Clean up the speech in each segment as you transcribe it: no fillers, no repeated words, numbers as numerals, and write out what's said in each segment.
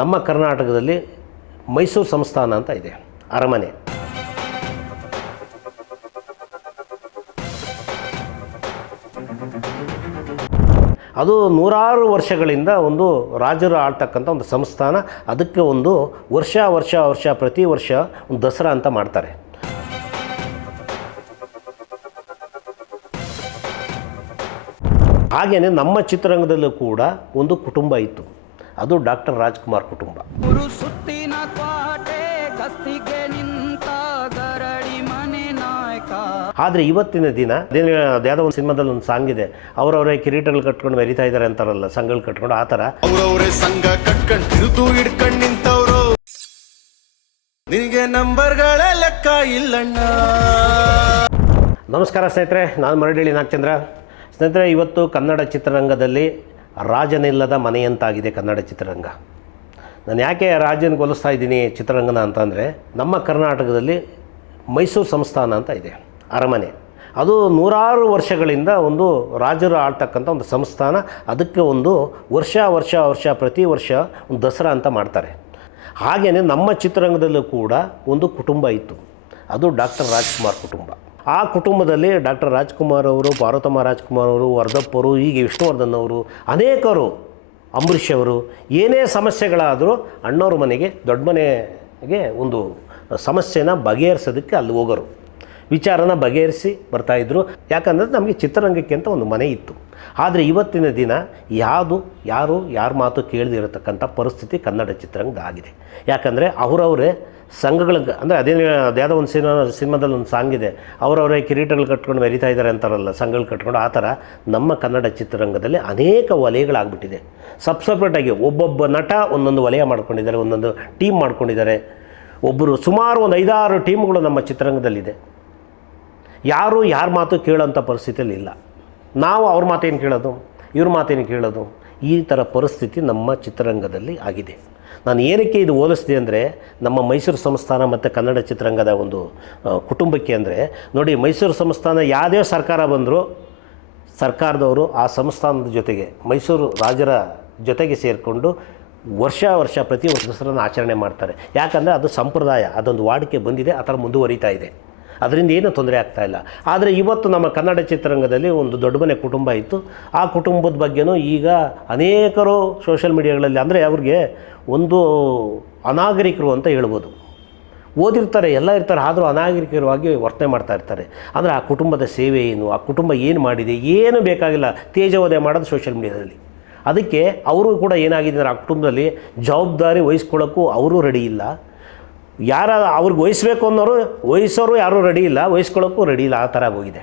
ನಮ್ಮ ಕರ್ನಾಟಕದಲ್ಲಿ ಮೈಸೂರು ಸಂಸ್ಥಾನ ಅಂತ ಇದೆ, ಅರಮನೆ. ಅದು ನೂರಾರು ವರ್ಷಗಳಿಂದ ಒಂದು ರಾಜರು ಆಳ್ತಕ್ಕಂಥ ಒಂದು ಸಂಸ್ಥಾನ. ಅದಕ್ಕೆ ಒಂದು ವರ್ಷ ಪ್ರತಿ ವರ್ಷ ಒಂದು ದಸರಾ ಅಂತ ಮಾಡ್ತಾರೆ. ಹಾಗೆಯೇ ನಮ್ಮ ಚಿತ್ರರಂಗದಲ್ಲೂ ಕೂಡ ಒಂದು ಕುಟುಂಬ ಇತ್ತು, ಅದು ಡಾಕ್ಟರ್ ರಾಜ್ಕುಮಾರ್ ಕುಟುಂಬ. ಆದರೆ ಇವತ್ತಿನ ದಿನ ಯಾವುದೋ ಒಂದು ಸಿನಿಮಾದಲ್ಲಿ ಒಂದು ಸಾಂಗ್ ಇದೆ, ಅವರವರೇ ಕಿರೀಟಗಳು ಕಟ್ಕೊಂಡು ಮೆರಿತಾ ಇದ್ದಾರೆ ಅಂತಾರಲ್ಲ, ಸಂಘಗಳು ಕಟ್ಕೊಂಡು, ಆ ಥರ ಅವರವರೇ ಸಂಘ ಕಟ್ಕೊಂಡು ಹಿಡ್ಕೊಂಡು ನಿಂತವರು. ನಿನಗೆ ನಂಬರ್ಗಳೇ ಲೆಕ್ಕ ಇಲ್ಲಣ್ಣ. ನಮಸ್ಕಾರ ಸ್ನೇಹಿತರೆ, ನಾನು ಮರಡಿಹಳ್ಳಿ ನಾಗಚಂದ್ರ. ಸ್ನೇಹಿತರೆ, ಇವತ್ತು ಕನ್ನಡ ಚಿತ್ರರಂಗದಲ್ಲಿ ರಾಜನಿಲ್ಲದ ಮನೆಯಂತಾಗಿದೆ ಕನ್ನಡ ಚಿತ್ರರಂಗ. ನಾನು ಯಾಕೆ ರಾಜನಿಗೊಲಿಸ್ತಾ ಇದ್ದೀನಿ ಚಿತ್ರರಂಗನ ಅಂತಂದರೆ, ನಮ್ಮ ಕರ್ನಾಟಕದಲ್ಲಿ ಮೈಸೂರು ಸಂಸ್ಥಾನ ಅಂತ ಇದೆ, ಅರಮನೆ. ಅದು ನೂರಾರು ವರ್ಷಗಳಿಂದ ಒಂದು ರಾಜರು ಆಳ್ತಕ್ಕಂಥ ಒಂದು ಸಂಸ್ಥಾನ. ಅದಕ್ಕೆ ಒಂದು ವರ್ಷ ಪ್ರತಿ ವರ್ಷ ಒಂದು ದಸರಾ ಅಂತ ಮಾಡ್ತಾರೆ. ಹಾಗೆಯೇ ನಮ್ಮ ಚಿತ್ರರಂಗದಲ್ಲೂ ಕೂಡ ಒಂದು ಕುಟುಂಬ ಇತ್ತು, ಅದು ಡಾಕ್ಟರ್ ರಾಜ್ಕುಮಾರ್ ಕುಟುಂಬ. ಆ ಕುಟುಂಬದಲ್ಲಿ ಡಾಕ್ಟರ್ ರಾಜ್ಕುಮಾರ್ ಅವರು, ಪಾರ್ವತಮ್ಮ ರಾಜ್ಕುಮಾರ್ ಅವರು, ವರ್ಧಪ್ಪರು, ಹೀಗೆ ವಿಷ್ಣುವರ್ಧನ್ ಅವರು, ಅನೇಕರು, ಅಂಬರೀಷ್ ಅವರು, ಏನೇ ಸಮಸ್ಯೆಗಳಾದರೂ ಅಣ್ಣವ್ರ ಮನೆಗೆ, ದೊಡ್ಡ ಮನೆಗೆ ಒಂದು ಸಮಸ್ಯೆನ ಬಗೆಹರಿಸೋದಕ್ಕೆ ಅಲ್ಲಿ ಹೋಗೋರು, ವಿಚಾರನ ಬಗೆಹರಿಸಿ ಬರ್ತಾಯಿದ್ರು. ಯಾಕಂದರೆ ನಮಗೆ ಚಿತ್ರರಂಗಕ್ಕೆ ಅಂತ ಒಂದು ಮನೆ ಇತ್ತು. ಆದರೆ ಇವತ್ತಿನ ದಿನ ಯಾರ ಮಾತು ಕೇಳದಿರತಕ್ಕಂಥ ಪರಿಸ್ಥಿತಿ ಕನ್ನಡ ಚಿತ್ರರಂಗದ ಆಗಿದೆ. ಯಾಕಂದರೆ ಅವರವರೇ ಸಂಘಗಳಿಗೆ, ಅಂದರೆ ಯಾವುದೋ ಒಂದು ಸಿನಿಮಾದಲ್ಲಿ ಒಂದು ಸಾಂಗ್ ಇದೆ, ಅವರವರೇ ಕಿರೀಟಗಳು ಕಟ್ಕೊಂಡು ಮೆರಿತಾ ಇದ್ದಾರೆ ಅಂತಾರಲ್ಲ, ಸಂಘಗಳು ಕಟ್ಕೊಂಡು, ಆ ಥರ ನಮ್ಮ ಕನ್ನಡ ಚಿತ್ರರಂಗದಲ್ಲಿ ಅನೇಕ ವಲಯಗಳಾಗ್ಬಿಟ್ಟಿದೆ. ಸಪ್ರೇಟಾಗಿ ಒಬ್ಬೊಬ್ಬ ನಟ ಒಂದೊಂದು ವಲಯ ಮಾಡ್ಕೊಂಡಿದ್ದಾರೆ, ಒಂದೊಂದು ಟೀಮ್ ಮಾಡ್ಕೊಂಡಿದ್ದಾರೆ. ಒಬ್ಬರು ಸುಮಾರು ಒಂದು 5-6 ಟೀಮ್ಗಳು ನಮ್ಮ ಚಿತ್ರರಂಗದಲ್ಲಿದೆ. ಯಾರ ಮಾತು ಕೇಳೋಂಥ ಪರಿಸ್ಥಿತಿಯಲ್ಲಿ ಇಲ್ಲ. ನಾವು ಅವ್ರ ಮಾತೇನು ಕೇಳೋದು, ಇವ್ರ ಮಾತೇನು ಕೇಳೋದು, ಈ ಥರ ಪರಿಸ್ಥಿತಿ ನಮ್ಮ ಚಿತ್ರರಂಗದಲ್ಲಿ ಆಗಿದೆ. ನಾನು ಏನಕ್ಕೆ ಇದು ಹೋಲಿಸಿದೆ ಅಂದರೆ, ನಮ್ಮ ಮೈಸೂರು ಸಂಸ್ಥಾನ ಮತ್ತು ಕನ್ನಡ ಚಿತ್ರರಂಗದ ಒಂದು ಕುಟುಂಬಕ್ಕೆ. ಅಂದರೆ ನೋಡಿ, ಮೈಸೂರು ಸಂಸ್ಥಾನ ಯಾವುದೇ ಸರ್ಕಾರ ಬಂದರೂ ಸರ್ಕಾರದವರು ಆ ಸಂಸ್ಥಾನದ ಜೊತೆಗೆ, ಮೈಸೂರು ರಾಜರ ಜೊತೆಗೆ ಸೇರಿಕೊಂಡು ವರ್ಷ ಪ್ರತಿ ವರ್ಷ ದಸರಾನ ಆಚರಣೆ ಮಾಡ್ತಾರೆ. ಯಾಕಂದರೆ ಅದು ಸಂಪ್ರದಾಯ, ಅದೊಂದು ವಾಡಿಕೆ ಬಂದಿದೆ, ಆ ಥರ ಮುಂದುವರಿತಾ ಇದೆ. ಅದರಿಂದ ಏನೂ ತೊಂದರೆ ಆಗ್ತಾಯಿಲ್ಲ. ಆದರೆ ಇವತ್ತು ನಮ್ಮ ಕನ್ನಡ ಚಿತ್ರರಂಗದಲ್ಲಿ ಒಂದು ದೊಡ್ಡ ಮನೆ ಕುಟುಂಬ ಇತ್ತು. ಆ ಕುಟುಂಬದ ಬಗ್ಗೆನೂ ಈಗ ಅನೇಕರು ಸೋಷಿಯಲ್ ಮೀಡಿಯಾಗಳಲ್ಲಿ, ಅಂದರೆ ಅವ್ರಿಗೆ ಒಂದು ಅನಾಗರಿಕರು ಅಂತ ಹೇಳ್ಬೋದು. ಓದಿರ್ತಾರೆ, ಎಲ್ಲ ಇರ್ತಾರೆ, ಆದರೂ ಅನಾಗರಿಕರವಾಗಿ ವರ್ತನೆ ಮಾಡ್ತಾ ಇರ್ತಾರೆ. ಅಂದರೆ ಆ ಕುಟುಂಬದ ಸೇವೆ ಏನು, ಆ ಕುಟುಂಬ ಏನು ಮಾಡಿದೆ, ಏನು ಬೇಕಾಗಿಲ್ಲ, ತೇಜೋವಧೆ ಮಾಡೋದು ಸೋಷಿಯಲ್ ಮೀಡಿಯಾದಲ್ಲಿ. ಅದಕ್ಕೆ ಅವರು ಕೂಡ ಏನಾಗಿದ್ದಾರೆ, ಆ ಕುಟುಂಬದಲ್ಲಿ ಜವಾಬ್ದಾರಿ ವಹಿಸ್ಕೊಳ್ಳೋಕ್ಕೂ ಅವರು ರೆಡಿ ಇಲ್ಲ. ಅವ್ರಿಗೆ ವಹಿಸ್ಬೇಕು ಅನ್ನೋರು, ವಹಿಸೋರು ಯಾರೂ ರೆಡಿ ಇಲ್ಲ, ವಹಿಸ್ಕೊಳ್ಳೋಕ್ಕೂ ರೆಡಿ ಇಲ್ಲ. ಆ ಥರ ಹೋಗಿದೆ.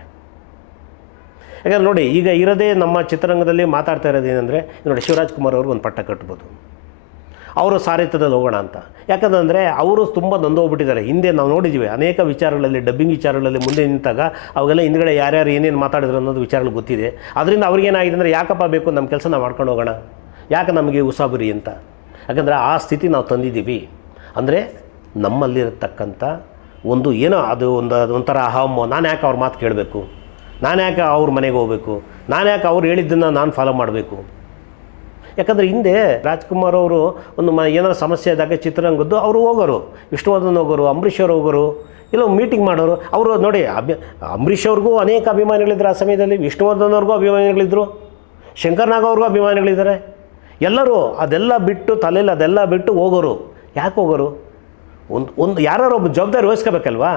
ಯಾಕಂದರೆ ನೋಡಿ, ಈಗ ಇರೋದೇ ನಮ್ಮ ಚಿತ್ರರಂಗದಲ್ಲಿ ಮಾತಾಡ್ತಾ ಇರೋದೇನೆಂದರೆ, ನೋಡಿ, ಶಿವರಾಜ್ಕುಮಾರ್ ಅವ್ರಿಗೆ ಒಂದು ಪಟ್ಟ ಕಟ್ಬೋದು, ಅವರು ಸಾರಥ್ಯದಲ್ಲಿ ಹೋಗೋಣ ಅಂತ. ಯಾಕಂದರೆ ಅವರು ತುಂಬ ನೊಂದೋಗ್ಬಿಟ್ಟಿದ್ದಾರೆ. ಹಿಂದೆ ನಾವು ನೋಡಿದ್ದೀವಿ ಅನೇಕ ವಿಚಾರಗಳಲ್ಲಿ, ಡಬ್ಬಿಂಗ್ ವಿಚಾರಗಳಲ್ಲಿ ಮುಂದೆ ನಿಂತಾಗ ಅವಾಗೆಲ್ಲ ಹಿಂದ್ಗಡೆ ಯಾರ್ಯಾರು ಏನೇನು ಮಾತಾಡಿದ್ರು ಅನ್ನೋದು ವಿಚಾರಗಳು ಗೊತ್ತಿದೆ. ಅದರಿಂದ ಅವ್ರಿಗೇನಾಗಿದೆ ಅಂದರೆ, ಯಾಕಪ್ಪ ಬೇಕು, ನಮ್ಮ ಕೆಲಸ ನಾವು ಮಾಡ್ಕೊಂಡು ಹೋಗೋಣ, ಯಾಕೆ ನಮಗೆ ಉಸಾಬರಿ ಅಂತ. ಯಾಕಂದರೆ ಆ ಸ್ಥಿತಿ ನಾವು ತಂದಿದ್ದೀವಿ. ಅಂದರೆ ನಮ್ಮಲ್ಲಿರತಕ್ಕಂಥ ಒಂದು ಏನೋ ಅದು ಒಂಥರ ಅಹಮ್ಮ, ನಾನು ಯಾಕೆ ಅವ್ರ ಮಾತು ಕೇಳಬೇಕು, ನಾನು ಯಾಕೆ ಅವ್ರ ಮನೆಗೆ ಹೋಗಬೇಕು, ನಾನು ಯಾಕೆ ಅವ್ರು ಹೇಳಿದ್ದನ್ನು ನಾನು ಫಾಲೋ ಮಾಡಬೇಕು. ಯಾಕಂದರೆ ಹಿಂದೆ ರಾಜ್ಕುಮಾರ್ ಅವರು ಒಂದು ಏನಾರು ಸಮಸ್ಯೆ ಆದಾಗ ಚಿತ್ರರಂಗದ್ದು ಅವರು ಹೋಗೋರು, ವಿಷ್ಣುವರ್ಧನ್ ಹೋಗೋರು, ಅಂಬರೀಷ್ ಅವರು ಹೋಗೋರು, ಇಲ್ಲ ಮೀಟಿಂಗ್ ಮಾಡೋರು. ಅವರು ನೋಡಿ, ಅಂಬರೀಷ್ ಅವ್ರಿಗೂ ಅನೇಕ ಅಭಿಮಾನಿಗಳಿದ್ರು ಆ ಸಮಯದಲ್ಲಿ, ವಿಷ್ಣುವರ್ಧನ್ ಅವ್ರಿಗೂ ಅಭಿಮಾನಿಗಳಿದ್ದರು, ಶಂಕರ್ ನಾಗ್ ಅವ್ರಿಗೂ ಅಭಿಮಾನಿಗಳಿದ್ದಾರೆ. ಎಲ್ಲರೂ ಅದೆಲ್ಲ ಬಿಟ್ಟು, ತಲೆಯಲ್ಲಿ ಅದೆಲ್ಲ ಬಿಟ್ಟು ಹೋಗೋರು. ಯಾಕೆ ಹೋಗೋರು? ಒಂದು ಯಾರು ಒಬ್ಬ ಜವಾಬ್ದಾರಿ ವಹಿಸ್ಕೋಬೇಕಲ್ವಾ.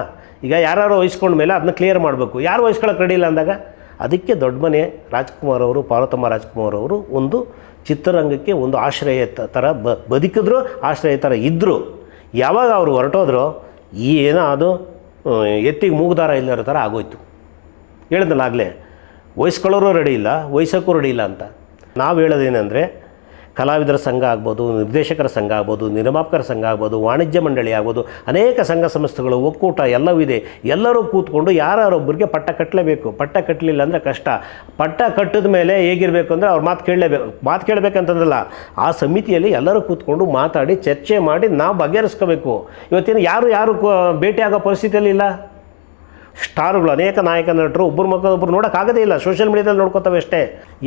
ಈಗ ಯಾರು ವಹಿಸ್ಕೊಂಡ ಮೇಲೆ ಅದನ್ನ ಕ್ಲಿಯರ್ ಮಾಡಬೇಕು. ಯಾರು ವಹಿಸ್ಕೊಳ್ಳೋಕೆ ರೆಡಿ ಇಲ್ಲ ಅಂದಾಗ, ಅದಕ್ಕೆ ದೊಡ್ಡ ಮನೆ ರಾಜ್ಕುಮಾರ್ ಅವರು, ಪಾರ್ವತಮ್ಮ ರಾಜ್ಕುಮಾರ್ ಅವರು ಒಂದು ಚಿತ್ರರಂಗಕ್ಕೆ ಒಂದು ಆಶ್ರಯ ಥರ ಬದುಕಿದ್ರು, ಆಶ್ರಯ ಥರ ಇದ್ದರು. ಯಾವಾಗ ಅವರು ಹೊರಟೋದ್ರು, ಏನೋ ಅದು ಎತ್ತಿಗೆ ಮೂಗುದಾರ ಇಲ್ಲರೋ ಥರ ಆಗೋಯ್ತು. ಹೇಳಿದ್ನಲ್ಲ ಆಗಲೇ, ವಹಿಸ್ಕೊಳ್ಳೋರು ರೆಡಿ ಇಲ್ಲ, ವಹಿಸೋಕ್ಕೂ ರೆಡಿ ಇಲ್ಲ ಅಂತ. ನಾವು ಹೇಳೋದೇನೆಂದರೆ, ಕಲಾವಿದರ ಸಂಘ ಆಗ್ಬೋದು, ನಿರ್ದೇಶಕರ ಸಂಘ ಆಗ್ಬೋದು, ನಿರ್ಮಾಪಕರ ಸಂಘ ಆಗ್ಬೋದು, ವಾಣಿಜ್ಯ ಮಂಡಳಿ ಆಗ್ಬೋದು, ಅನೇಕ ಸಂಘ ಸಂಸ್ಥೆಗಳು, ಒಕ್ಕೂಟ ಎಲ್ಲವೂ ಇದೆ. ಎಲ್ಲರೂ ಕೂತ್ಕೊಂಡು ಯಾರೊಬ್ಬರಿಗೆ ಪಟ್ಟ ಕಟ್ಟಲೇಬೇಕು. ಪಟ್ಟ ಕಟ್ಟಲಿಲ್ಲ ಅಂದರೆ ಕಷ್ಟ. ಪಟ್ಟ ಕಟ್ಟಿದ ಮೇಲೆ ಹೇಗಿರಬೇಕು ಅಂದರೆ ಅವ್ರ ಮಾತು ಕೇಳಬೇಕಂತಂದ್ರಲ್ಲ, ಆ ಸಮಿತಿಯಲ್ಲಿ ಎಲ್ಲರೂ ಕೂತ್ಕೊಂಡು ಮಾತಾಡಿ ಚರ್ಚೆ ಮಾಡಿ ನಾವು ಬಗೆಹರಿಸ್ಕೋಬೇಕು. ಇವತ್ತೇನು ಯಾರು ಭೇಟಿಯಾಗೋ ಪರಿಸ್ಥಿತಿಯಲ್ಲಿ ಇಲ್ಲ. ಸ್ಟಾರುಗಳು, ಅನೇಕ ನಾಯಕ ನಟರು ಒಬ್ಬರ ಮಕ್ಕಳೊಬ್ಬರು ನೋಡೋಕ್ಕಾಗೋದೇ ಇಲ್ಲ, ಸೋಷಿಯಲ್ ಮೀಡಿಯಾದಲ್ಲಿ ನೋಡ್ಕೋತವೆ ಅಷ್ಟೇ.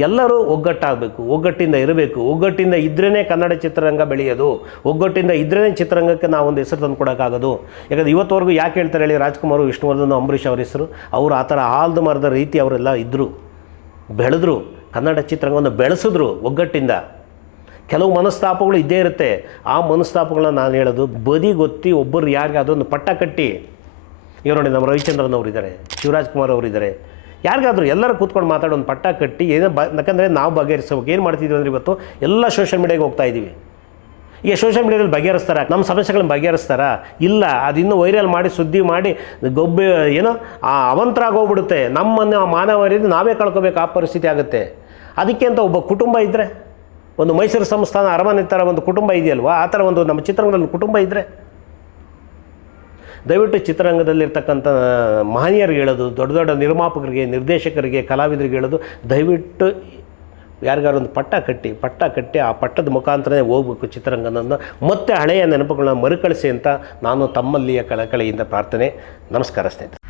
ಎಲ್ಲರೂ ಒಗ್ಗಟ್ಟಾಗಬೇಕು, ಒಗ್ಗಟ್ಟಿಂದ ಇರಬೇಕು. ಒಗ್ಗಟ್ಟಿಂದ ಇದ್ರೇ ಕನ್ನಡ ಚಿತ್ರರಂಗ ಬೆಳೆಯೋದು, ಒಗ್ಗಟ್ಟಿಂದ ಇದ್ರೇ ಚಿತ್ರರಂಗಕ್ಕೆ ನಾವು ಒಂದು ಹೆಸರು ತಂದು ಕೊಡೋಕ್ಕಾಗೋದು. ಯಾಕಂದರೆ ಇವತ್ತವರೆಗೂ ಯಾಕೆ ಹೇಳ್ತಾರೆ ಹೇಳಿ, ರಾಜ್ಕುಮಾರ್, ವಿಷ್ಣುವರ್ಧನ್, ಅಂಬರೀಷ್ ಅವ್ರ ಹೆಸರು, ಅವರು ಆ ಥರ ಆಲ್ದು ಮರದ ರೀತಿ ಅವರೆಲ್ಲ ಇದ್ದರು, ಬೆಳೆದ್ರು, ಕನ್ನಡ ಚಿತ್ರರಂಗವನ್ನು ಬೆಳೆಸಿದ್ರು ಒಗ್ಗಟ್ಟಿಂದ. ಕೆಲವು ಮನಸ್ತಾಪಗಳು ಇದ್ದೇ ಇರುತ್ತೆ. ಆ ಮನಸ್ತಾಪಗಳನ್ನ ನಾನು ಹೇಳೋದು ಬದಿಗೊತ್ತಿ ಒಬ್ಬರು ಯಾರಿಗೆ ಅದೊಂದು ಪಟ್ಟ ಕಟ್ಟಿ, ಈಗ ನೋಡಿ ನಮ್ಮ ರವಿಚಂದ್ರನ್ ಅವರಿದ್ದಾರೆ, ಶಿವರಾಜ್ ಕುಮಾರ್ ಅವರಿದ್ದಾರೆ, ಯಾರಿಗಾದರೂ ಎಲ್ಲರೂ ಕೂತ್ಕೊಂಡು ಮಾತಾಡೋ ಒಂದು ಪಟ್ಟ ಕಟ್ಟಿ ಏನೋ ಯಾಕಂದರೆ ನಾವು ಬಗೆಹರಿಸಬೇಕು. ಏನು ಮಾಡ್ತಿದ್ದೀವಿ ಅಂದರೆ ಇವತ್ತು ಎಲ್ಲ ಸೋಷಿಯಲ್ ಮೀಡಿಯಾಗೆ ಹೋಗ್ತಾ ಇದ್ದೀವಿ. ಈಗ ಸೋಷಿಯಲ್ ಮೀಡಿಯಾದಲ್ಲಿ ಬಗೆಹರಿಸ್ತಾರ ನಮ್ಮ ಸಮಸ್ಯೆಗಳನ್ನ ಬಗೆಹರಿಸ್ತಾರಾ? ಇಲ್ಲ, ಅದಿನ್ನೂ ವೈರಲ್ ಮಾಡಿ ಸುದ್ದಿ ಮಾಡಿ ಏನೋ ಅವಂತರಾಗಿ ಹೋಗ್ಬಿಡುತ್ತೆ. ನಮ್ಮನ್ನು ಮಾನವರಿದ್ದು ನಾವೇ ಕಳ್ಕೊಬೇಕು, ಆ ಪರಿಸ್ಥಿತಿ ಆಗುತ್ತೆ. ಅದಕ್ಕೆ ಅಂತ ಒಬ್ಬ ಕುಟುಂಬ ಇದ್ದರೆ, ಒಂದು ಮೈಸೂರು ಸಂಸ್ಥಾನ ಅರಮನೆ ಥರ ಒಂದು ಕುಟುಂಬ ಇದೆಯಲ್ವ, ಆ ಥರ ಒಂದು ನಮ್ಮ ಚಿತ್ರರಂಗದಲ್ಲಿ ಕುಟುಂಬ ಇದ್ದರೆ ದಯವಿಟ್ಟು ಚಿತ್ರರಂಗದಲ್ಲಿರ್ತಕ್ಕಂಥ ಮಹನೀಯರಿಗೆ ಹೇಳೋದು, ದೊಡ್ಡ ದೊಡ್ಡ ನಿರ್ಮಾಪಕರಿಗೆ, ನಿರ್ದೇಶಕರಿಗೆ, ಕಲಾವಿದರಿಗೆ ಹೇಳೋದು, ದಯವಿಟ್ಟು ಯಾರಿಗಾರು ಒಂದು ಪಟ್ಟ ಕಟ್ಟಿ ಆ ಪಟ್ಟದ ಮುಖಾಂತರನೇ ಹೋಗ್ಬೇಕು ಚಿತ್ರರಂಗನನ್ನು. ಮತ್ತೆ ಹಳೆಯ ನೆನಪುಗಳನ್ನ ಮರುಕಳಿಸಿ ಅಂತ ನಾನು ತಮ್ಮಲ್ಲಿಯ ಕಳಕಳಿಯಿಂದ ಪ್ರಾರ್ಥನೆ. ನಮಸ್ಕಾರ ಸ್ನೇಹಿತರೆ.